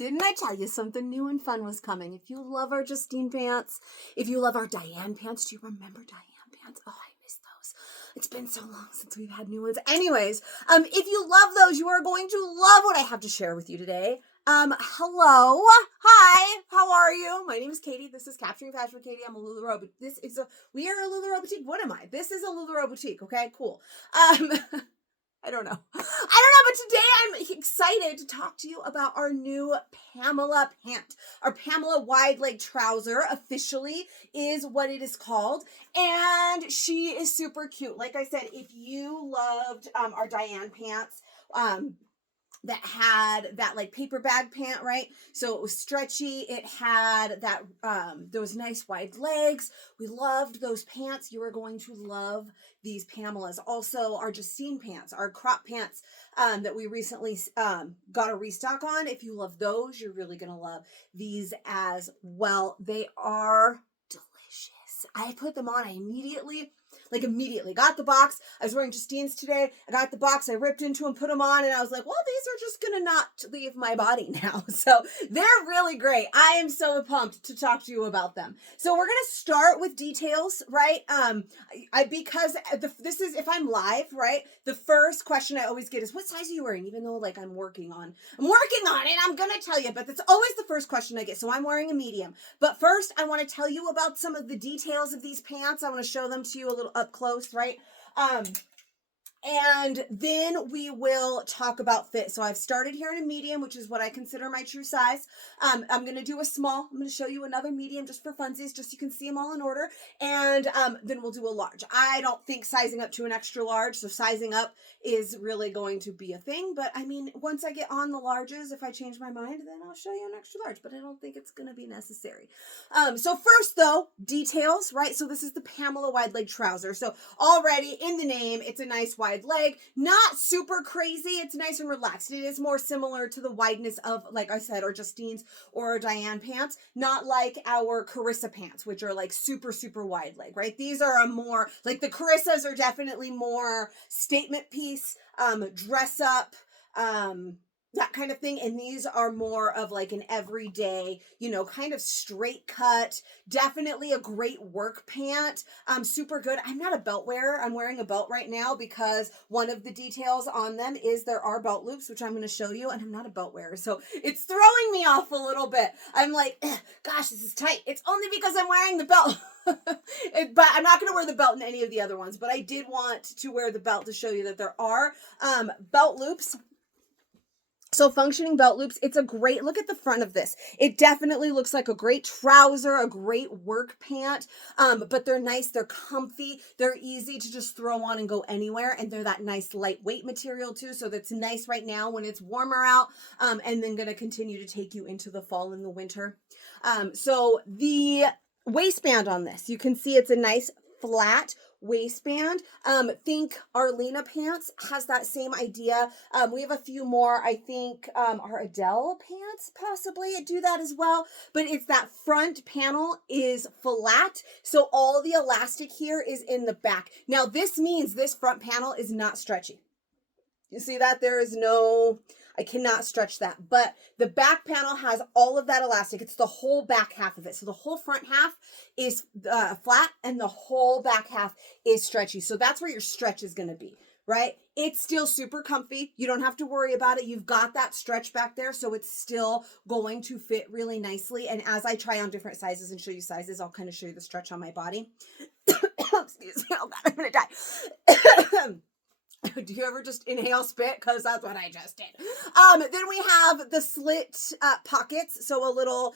Didn't I tell you something new and fun was coming? If you love our Justine pants, if you love our Dianne pants, do you remember Dianne pants? Oh, I miss those. It's been so long since we've had new ones. Anyways, if you love those, you are going to love what I have to share with you today. Hello. Hi. How are you? My name is Katie. This is Capturing Fashion with Katie. I'm a LuLaRoe. We are a LuLaRoe boutique. What am I? This is a LuLaRoe boutique. Okay, cool. I don't know, but today I'm excited to talk to you about our new Pamela pant. Our Pamela Wide Leg Trouser officially is what it is called, and she is super cute. Like I said, if you loved our Dianne pants, that had that like paper bag pant, right? So it was stretchy. It had that, those nice wide legs. We loved those pants. You are going to love these Pamelas. Also, our Justine pants, our crop pants that we recently got a restock on. If you love those, you're really going to love these as well. They are delicious. I put them on. I immediately got the box. I was wearing Justine's today. I got the box. I ripped into them, put them on, and I was like, well, these are just going to not leave my body now. So they're really great. I am so pumped to talk to you about them. So we're going to start with details, right? This is, if I'm live, right? The first question I always get is, what size are you wearing? Even though like I'm working on it. I'm going to tell you, but that's always the first question I get. So I'm wearing a medium. But first, I want to tell you about some of the details of these pants. I want to show them to you a little up close, right? And then we will talk about fit. So I've started here in a medium, which is what I consider my true size. I'm going to do a small. I'm going to show you another medium just for funsies, just so you can see them all in order. And then we'll do a large. I don't think sizing up to an extra large, so sizing up is really going to be a thing. But I mean, once I get on the larges, if I change my mind, then I'll show you an extra large. But I don't think it's going to be necessary. So first, though, details, right? So this is the Pamela Wide Leg Trouser. So already in the name, it's a nice wide leg, not super crazy. It's nice and relaxed. It is more similar to the wideness of, like I said, our Justine's or our Dianne pants, not like our Carissa pants, which are like super, super wide leg, right? These are a more, like the Carissas are definitely more statement piece, dress up, that kind of thing. And these are more of like an everyday, kind of straight cut, definitely a great work pant. Super good. I'm not a belt wearer. I'm wearing a belt right now because one of the details on them is there are belt loops, which I'm going to show you. And I'm not a belt wearer, so it's throwing me off a little bit. I'm like, gosh, this is tight. It's only because I'm wearing the belt. But I'm not going to wear the belt in any of the other ones, but I did want to wear the belt to show you that there are belt loops. So functioning belt loops, it's a great, look at the front of this. It definitely looks like a great trouser, a great work pant, but they're nice, they're comfy, they're easy to just throw on and go anywhere, and they're that nice lightweight material too, so that's nice right now when it's warmer out, and then gonna continue to take you into the fall and the winter. So the waistband on this, you can see it's a nice flat waistband. Think our Lena pants has that same idea. We have a few more. I think our Adele pants possibly do that as well, but it's that front panel is flat, so all the elastic here is in the back. Now this means this front panel is not stretchy. You see that? There is no, I cannot stretch that. But the back panel has all of that elastic. It's the whole back half of it. So the whole front half is flat and the whole back half is stretchy. So that's where your stretch is going to be, right? It's still super comfy. You don't have to worry about it. You've got that stretch back there, so it's still going to fit really nicely. And as I try on different sizes and show you sizes, I'll kind of show you the stretch on my body. Excuse me. Oh God, I'm going to die. Do you ever just inhale spit? Because that's what I just did. Then we have the slit pockets. So a little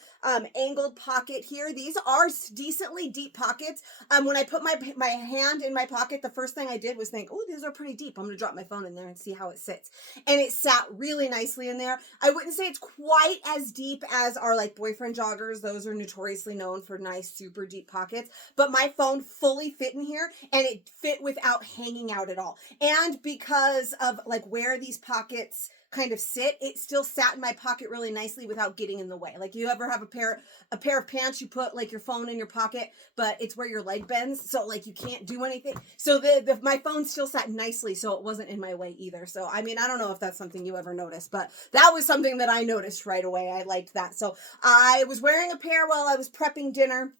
angled pocket here. These are decently deep pockets. When I put my hand in my pocket, the first thing I did was think, oh, these are pretty deep. I'm going to drop my phone in there and see how it sits. And it sat really nicely in there. I wouldn't say it's quite as deep as our like boyfriend joggers. Those are notoriously known for nice, super deep pockets. But my phone fully fit in here, and it fit without hanging out at all. And because of like where these pockets kind of sit, it still sat in my pocket really nicely without getting in the way. Like, you ever have a pair of pants, you put like your phone in your pocket, but it's where your leg bends, so like you can't do anything. So my phone still sat nicely, so it wasn't in my way either. So I mean, I don't know if that's something you ever noticed, but that was something that I noticed right away. I liked that. So I was wearing a pair while I was prepping dinner,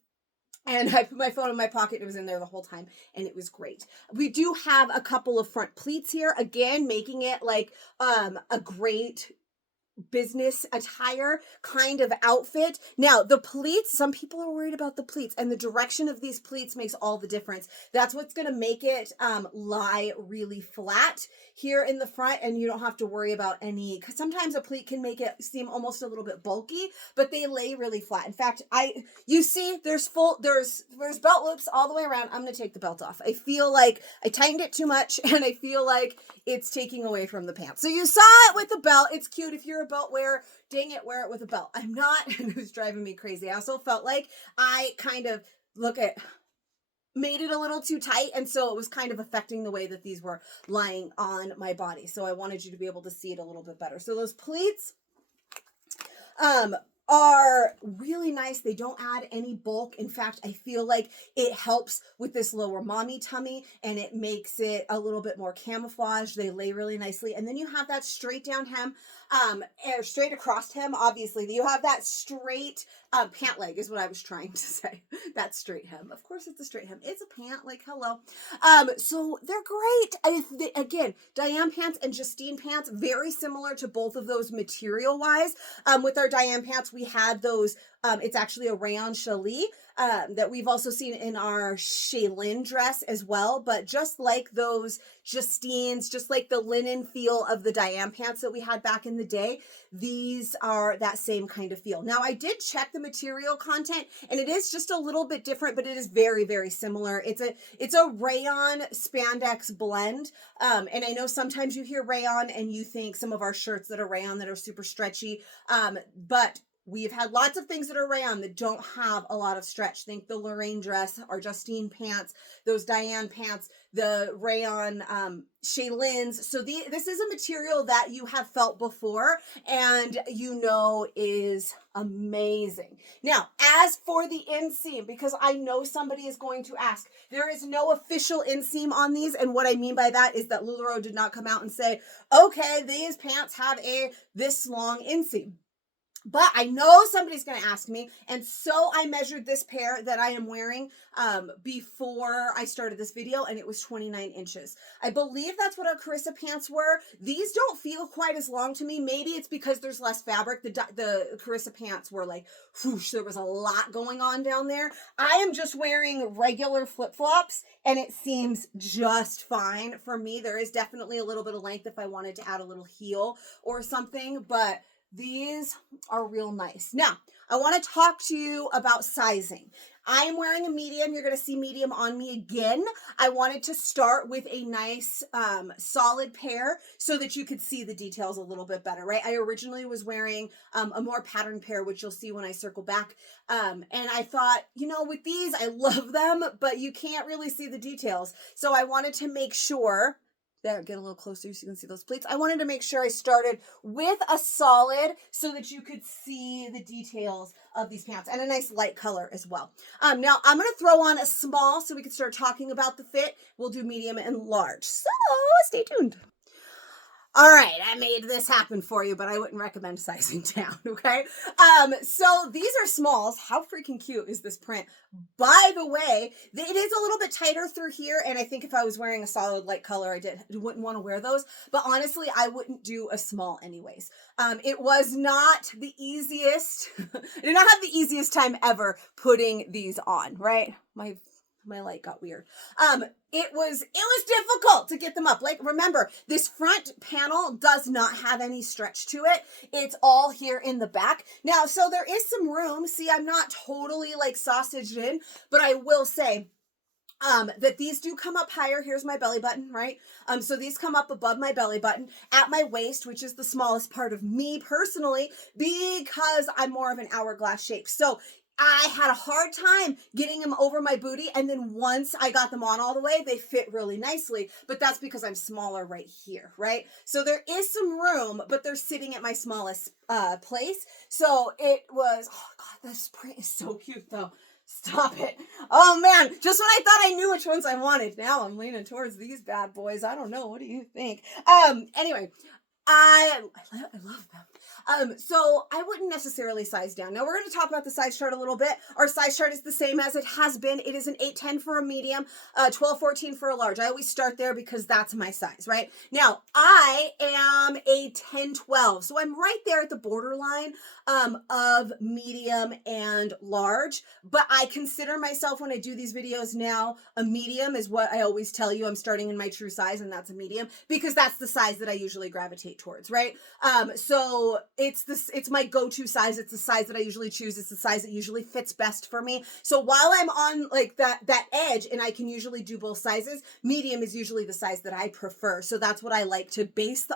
and I put my phone in my pocket. It was in there the whole time, and it was great. We do have a couple of front pleats here, again, making it like a great business attire kind of outfit. Now, the pleats, some people are worried about the pleats, and the direction of these pleats makes all the difference. That's what's going to make it lie really flat here in the front, and you don't have to worry about any, because sometimes a pleat can make it seem almost a little bit bulky, but they lay really flat. In fact, you see there's belt loops all the way around. I'm going to take the belt off. I feel like I tightened it too much, and I feel like it's taking away from the pants. So you saw it with the belt. It's cute. If you're a belt wearer, dang it, wear it with a belt. I'm not, and it was driving me crazy. I also felt like I kind of made it a little too tight, and so it was kind of affecting the way that these were lying on my body. So I wanted you to be able to see it a little bit better. So those pleats are really nice. They don't add any bulk. In fact, I feel like it helps with this lower mommy tummy, and it makes it a little bit more camouflage. They lay really nicely. And then you have that straight down hem, or straight across hem, obviously. You have that straight pant leg is what I was trying to say. That straight hem. Of course it's a straight hem. It's a pant, like, hello. So they're great. Again, Dianne pants and Justine pants, very similar to both of those material-wise. With our Dianne pants, we had those, it's actually a rayon challis that we've also seen in our Shaylin dress as well. But just like those Justines, just like the linen feel of the Dianne pants that we had back in the day, these are that same kind of feel. Now, I did check the material content, and it is just a little bit different, but it is very, very similar. It's a rayon spandex blend. And I know sometimes you hear rayon and you think some of our shirts that are rayon that are super stretchy, but we've had lots of things that are rayon that don't have a lot of stretch. Think the Lorraine dress, our Justine pants, those Dianne pants, the rayon Shaylins. So this is a material that you have felt before, and you know is amazing. Now, as for the inseam, because I know somebody is going to ask, there is no official inseam on these, and what I mean by that is that LuLaRoe did not come out and say, okay, these pants have this long inseam. But I know somebody's going to ask me, and so I measured this pair that I am wearing before I started this video, and it was 29 inches. I believe that's what our Carissa pants were. These don't feel quite as long to me. Maybe it's because there's less fabric. The Carissa pants were like, whoosh, there was a lot going on down there. I am just wearing regular flip-flops, and it seems just fine for me. There is definitely a little bit of length if I wanted to add a little heel or something, but these are real nice. Now, I want to talk to you about sizing. I am wearing a medium. You're going to see medium on me again. I wanted to start with a nice solid pair so that you could see the details a little bit better, right? I originally was wearing a more patterned pair, which you'll see when I circle back. And I thought, you know, with these, I love them, but you can't really see the details. So I wanted to make sure. There, get a little closer so you can see those pleats. I wanted to make sure I started with a solid so that you could see the details of these pants, and a nice light color as well. Now, I'm going to throw on a small so we can start talking about the fit. We'll do medium and large. So stay tuned. All right, I made this happen for you, but I wouldn't recommend sizing down, okay? So these are smalls. How freaking cute is this print? By the way, it is a little bit tighter through here, and I think if I was wearing a solid light color, I wouldn't want to wear those. But honestly, I wouldn't do a small anyways. It was not the easiest. I did not have the easiest time ever putting these on, right? My light got weird. It was difficult to get them up. Like, remember, this front panel does not have any stretch to it. It's all here in the back. Now, so there is some room. See, I'm not totally like sausaged in, but I will say that these do come up higher. Here's my belly button, right? So these come up above my belly button at my waist, which is the smallest part of me personally, because I'm more of an hourglass shape. So I had a hard time getting them over my booty, and then once I got them on all the way, they fit really nicely, but that's because I'm smaller right here, right? So there is some room, but they're sitting at my smallest place. So it was, oh God, this print is so cute though. Stop it. Oh man, just when I thought I knew which ones I wanted, now I'm leaning towards these bad boys. I don't know. What do you think? Anyway, I love them. So I wouldn't necessarily size down. Now we're going to talk about the size chart a little bit. Our size chart is the same as it has been. It is an 8-10 for a medium, 12-14 for a large. I always start there because that's my size, right? Now I am a 10-12, so I'm right there at the borderline of medium and large, but I consider myself, when I do these videos now, a medium is what I always tell you. I'm starting in my true size, and that's a medium because that's the size that I usually gravitate towards, right? So it's my go-to size. It's the size that I usually choose. It's the size that usually fits best for me. So while I'm on like that edge and I can usually do both sizes, medium is usually the size that I prefer. So that's what I like to base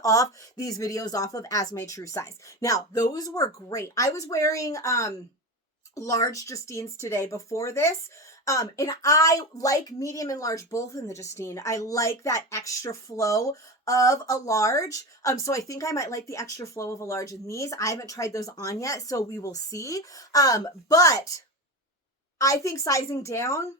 these videos off of as my true size. Now, those were great. I was wearing large Justines today before this. And I like medium and large both in the Justine. I like that extra flow of a large. So I think I might like the extra flow of a large in these. I haven't tried those on yet, so we will see. But I think sizing down,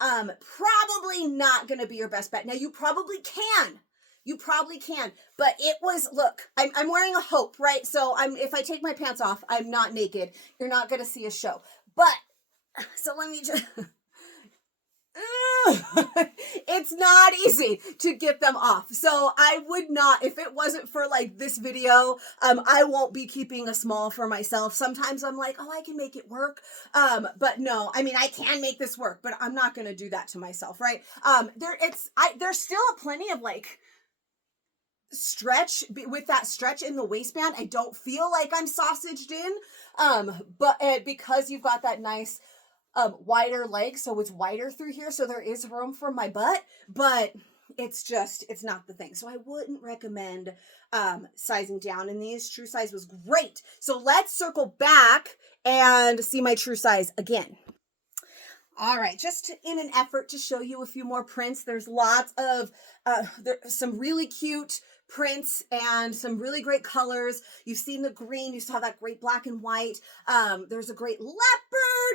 probably not going to be your best bet. Now you probably can. You probably can, but it was, look, I'm wearing a hope, right? So if I take my pants off, I'm not naked. You're not going to see a show. But, so let me just, it's not easy to get them off. So I would not, if it wasn't for like this video, I won't be keeping a small for myself. Sometimes I'm like, oh, I can make it work. But no, I mean, I can make this work, but I'm not going to do that to myself, right? There's still plenty of like, stretch with that stretch in the waistband. I don't feel like I'm sausaged in, but because you've got that nice wider leg, so it's wider through here, so there is room for my butt, but it's not the thing. So I wouldn't recommend sizing down in these. True size was great. So let's circle back and see my true size again. All right, just in an effort to show you a few more prints, there's lots of, there's some really cute prints and some really great colors. You've seen the green, you saw that great black and white. There's a great leopard,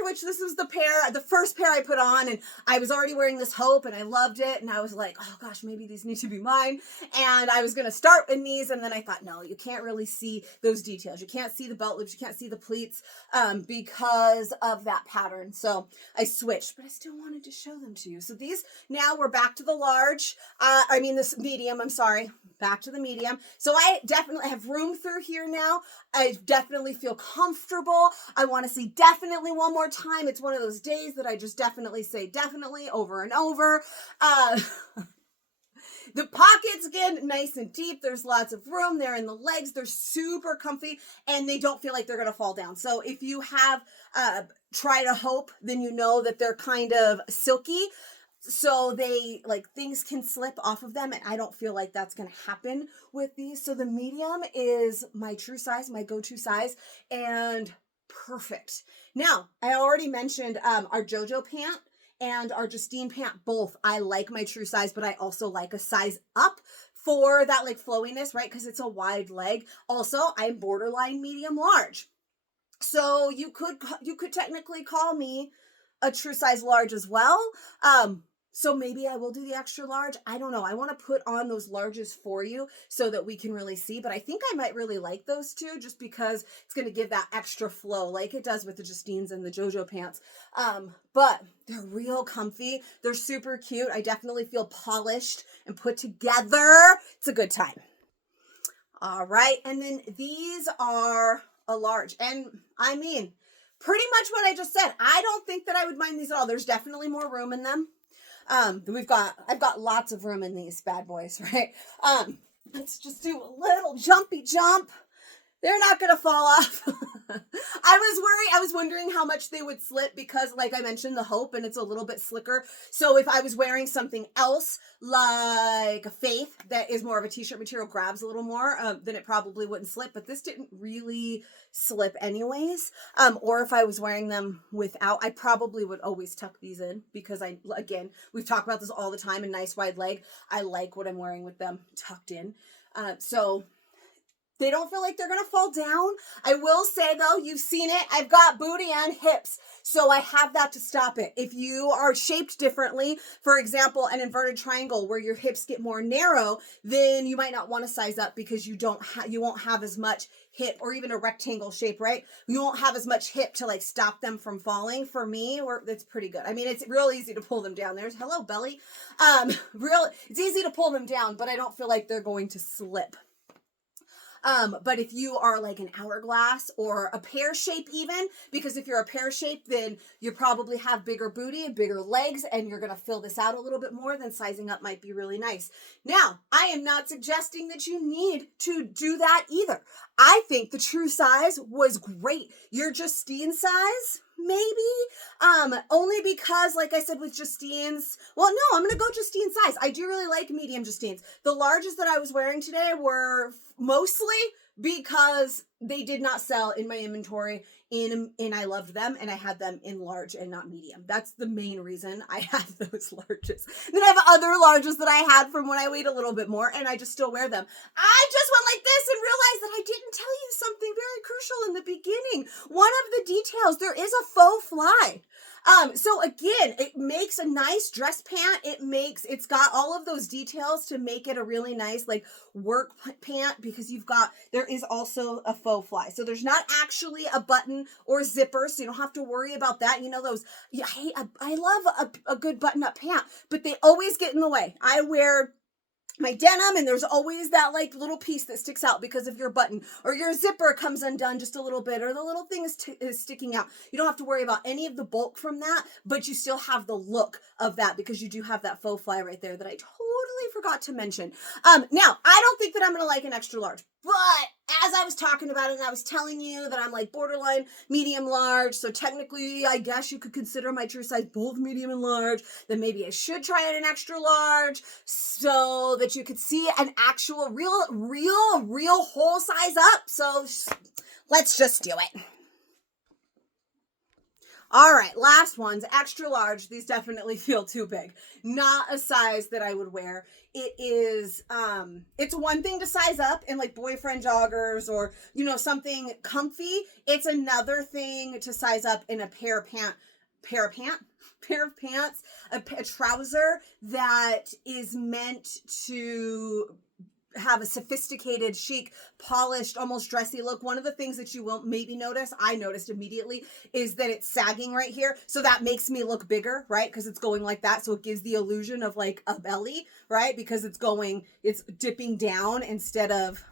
which this was the first pair I put on, and I was already wearing this hope and I loved it. And I was like, oh gosh, maybe these need to be mine. And I was going to start in these. And then I thought, no, you can't really see those details. You can't see the belt loops. You can't see the pleats, because of that pattern. So I switched, but I still wanted to show them to you. So these, now we're back to the large, this medium, I'm sorry, back to the medium. So I definitely have room through here now. I definitely feel comfortable. I want to see definitely one more time. It's one of those days that I just definitely say definitely over and over. The pockets, again, nice and deep. There's lots of room there in the legs. They're super comfy and they don't feel like they're going to fall down. So if you have tried a hope, then you know that they're kind of silky. So they, like, things can slip off of them, and I don't feel like that's going to happen with these. So the medium is my true size, my go-to size, and perfect. Now, I already mentioned our JoJo pant and our Justine pant, both. I like my true size, but I also like a size up for that, like, flowiness, right? Because it's a wide leg. Also, I'm borderline medium large. So you could technically call me a true size large as well. So maybe I will do the extra large. I don't know. I want to put on those larges for you so that we can really see, but I think I might really like those two just because it's going to give that extra flow like it does with the Justines and the JoJo pants. But they're real comfy. They're super cute. I definitely feel polished and put together. It's a good time. All right. And then these are a large. And I mean, pretty much what I just said. I don't think that I would mind these at all. There's definitely more room in them. I've got lots of room in these bad boys, right? Let's just do a little jumpy jump. They're not going to fall off. I was wondering how much they would slip because, like I mentioned, the Hope, and it's a little bit slicker. So if I was wearing something else like a Faith that is more of a t-shirt material, grabs a little more, then it probably wouldn't slip. But this didn't really slip anyways. Or if I was wearing them without, I probably would always tuck these in because again, we've talked about this all the time. A nice wide leg. I like what I'm wearing with them tucked in. So they don't feel like they're going to fall down. I will say though, you've seen it. I've got booty and hips. So I have that to stop it. If you are shaped differently, for example, an inverted triangle where your hips get more narrow, then you might not want to size up because you won't have as much hip, or even a rectangle shape, right? You won't have as much hip to like stop them from falling. For me, it's pretty good. I mean, it's real easy to pull them down. There's hello belly. It's easy to pull them down, but I don't feel like they're going to slip. But if you are like an hourglass or a pear shape even, because if you're a pear shape, then you probably have bigger booty and bigger legs, and you're going to fill this out a little bit more, then sizing up might be really nice. Now, I am not suggesting that you need to do that either. I think the true size was great. Your Justine size, maybe, only because, like I said, with Justine's, well, no, I'm going to go Justine size. I do really like medium Justines. The larges that I was wearing today were mostly because they did not sell in my inventory and I loved them, and I had them in large and not medium. That's the main reason I had those larges. Then I have other larges that I had from when I weighed a little bit more, and I just still wear them. I just went like this and realized that I didn't tell you something very crucial in the beginning. One of the details, there is a faux fly. So again, it makes a nice dress pant. It's got all of those details to make it a really nice like work pant, because there is also a faux fly. So there's not actually a button or zipper, so you don't have to worry about that. You know I love a good button up pant, but they always get in the way. I wear my denim and there's always that like little piece that sticks out because of your button, or your zipper comes undone just a little bit, or the little thing is sticking out. You don't have to worry about any of the bulk from that, but you still have the look of that because you do have that faux fly right there that I totally forgot to mention. Now, I don't think that I'm going to like an extra large, but as I was talking about it and I was telling you that I'm like borderline medium large, so technically I guess you could consider my true size both medium and large, then maybe I should try it an extra large so that you could see an actual real whole size up. So let's just do it. All right, last ones, extra large. These definitely feel too big. Not a size that I would wear. It is, it's one thing to size up in like boyfriend joggers or, something comfy. It's another thing to size up in a pair of pants, a trouser that is meant to have a sophisticated, chic, polished, almost dressy look. One of the things that you will maybe notice, I noticed immediately, is that it's sagging right here. So that makes me look bigger, right? Because it's going like that. So it gives the illusion of like a belly, right? Because it's dipping down instead of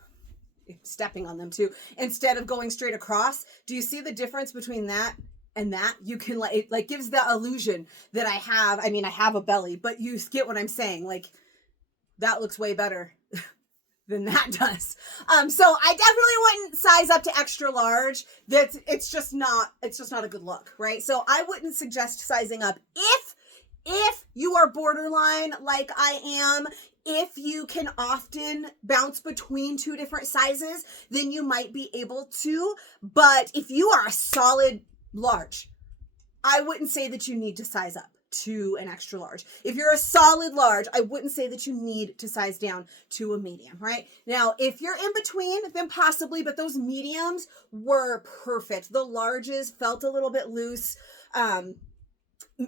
stepping on them too, instead of going straight across. Do you see the difference between that and that? You can it gives the illusion that I have a belly, but you get what I'm saying. Like that looks way better than that does. So I definitely wouldn't size up to extra large. It's just not a good look, right? So I wouldn't suggest sizing up if you are borderline like I am. If you can often bounce between two different sizes, then you might be able to. But if you are a solid large, I wouldn't say that you need to size up to an extra large. If you're a solid large, I wouldn't say that you need to size down to a medium, right? Now, if you're in between, then possibly, but those mediums were perfect. The larges felt a little bit loose.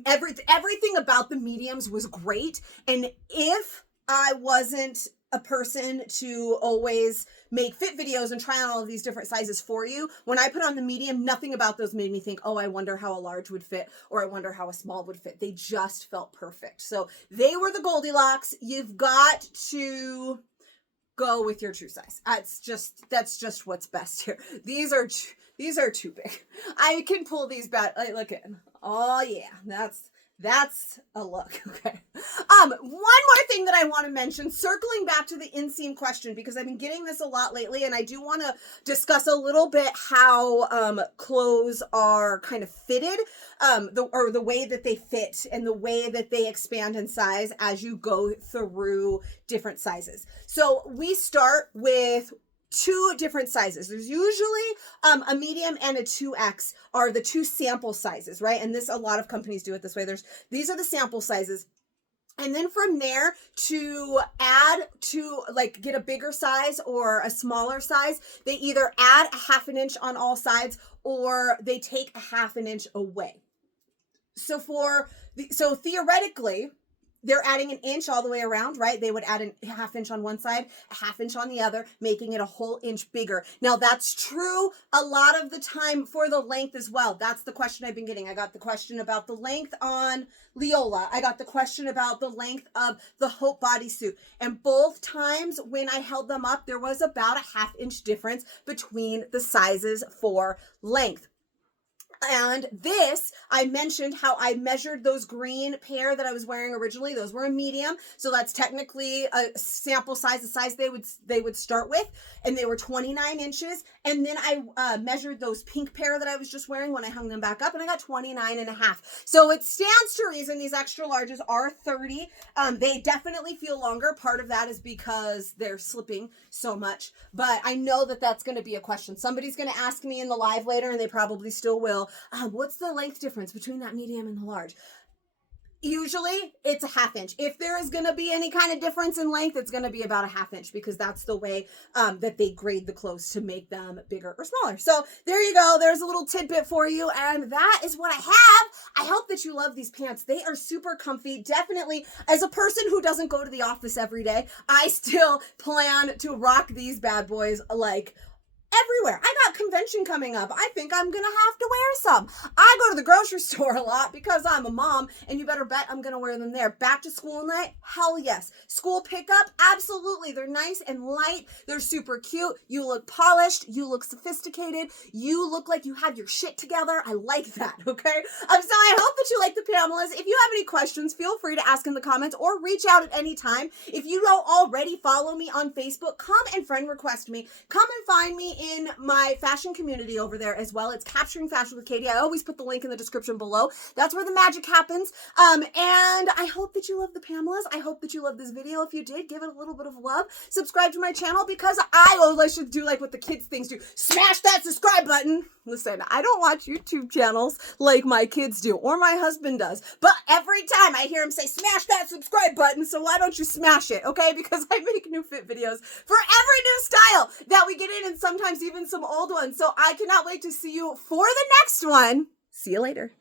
Everything about the mediums was great. And if I wasn't a person to always make fit videos and try on all of these different sizes for you, when I put on the medium, nothing about those made me think, oh, I wonder how a large would fit, or I wonder how a small would fit. They just felt perfect. So they were the Goldilocks. You've got to go with your true size. That's just what's best here. These are too big. I can pull these back. Look at, oh yeah, That's a look. Okay. One more thing that I want to mention, circling back to the inseam question, because I've been getting this a lot lately, and I do want to discuss a little bit how clothes are kind of fitted, the way that they fit and the way that they expand in size as you go through different sizes. So we start with two different sizes. There's usually a medium and a 2X are the two sample sizes, right? And this, a lot of companies do it this way. These are the sample sizes. And then from there, to add to, like, get a bigger size or a smaller size, they either add a 1/2 inch on all sides or they take a 1/2 inch away. So so theoretically, they're adding an inch all the way around, right? They would add a 1/2 inch on one side, a 1/2 inch on the other, making it a whole inch bigger. Now, that's true a lot of the time for the length as well. That's the question I've been getting. I got the question about the length on Leola. I got the question about the length of the Hope bodysuit. And both times when I held them up, there was about a 1/2 inch difference between the sizes for length. And this, I mentioned how I measured those green pair that I was wearing originally. Those were a medium. So that's technically a sample size, the size they would start with. And they were 29 inches. And then I measured those pink pair that I was just wearing when I hung them back up, and I got 29.5. So it stands to reason these extra larges are 30. They definitely feel longer. Part of that is because they're slipping so much. But I know that that's going to be a question. Somebody's going to ask me in the live later, and they probably still will. What's the length difference between that medium and the large? Usually it's a 1/2 inch. If there is going to be any kind of difference in length, it's going to be about a 1/2 inch, because that's the way that they grade the clothes to make them bigger or smaller. So there you go. There's a little tidbit for you. And that is what I have. I hope that you love these pants. They are super comfy. Definitely, as a person who doesn't go to the office every day, I still plan to rock these bad boys like everywhere. I got convention coming up. I think I'm gonna have to wear some. I go to the grocery store a lot because I'm a mom, and you better bet I'm gonna wear them there. Back to school night, hell yes. School pickup, absolutely. They're nice and light. They're super cute. You look polished. You look sophisticated. You look like you have your shit together. I like that, okay? So I hope that you like the Pamelas. If you have any questions, feel free to ask in the comments or reach out at any time. If you don't already follow me on Facebook, come and friend request me. Come and find me in my fashion community over there as well. It's Capturing Fashion with Katie. I always put the link in the description below. That's where the magic happens. And I hope that you love the Pamelas. I hope that you love this video. If you did, give it a little bit of love. Subscribe to my channel, because I should do like what the kids things do. Smash that subscribe button. Listen, I don't watch YouTube channels like my kids do, or my husband does. But every time I hear him say, smash that subscribe button, so why don't you smash it, okay? Because I make new fit videos for every new style that we get in, and sometimes even some old ones. So I cannot wait to see you for the next one. See you later.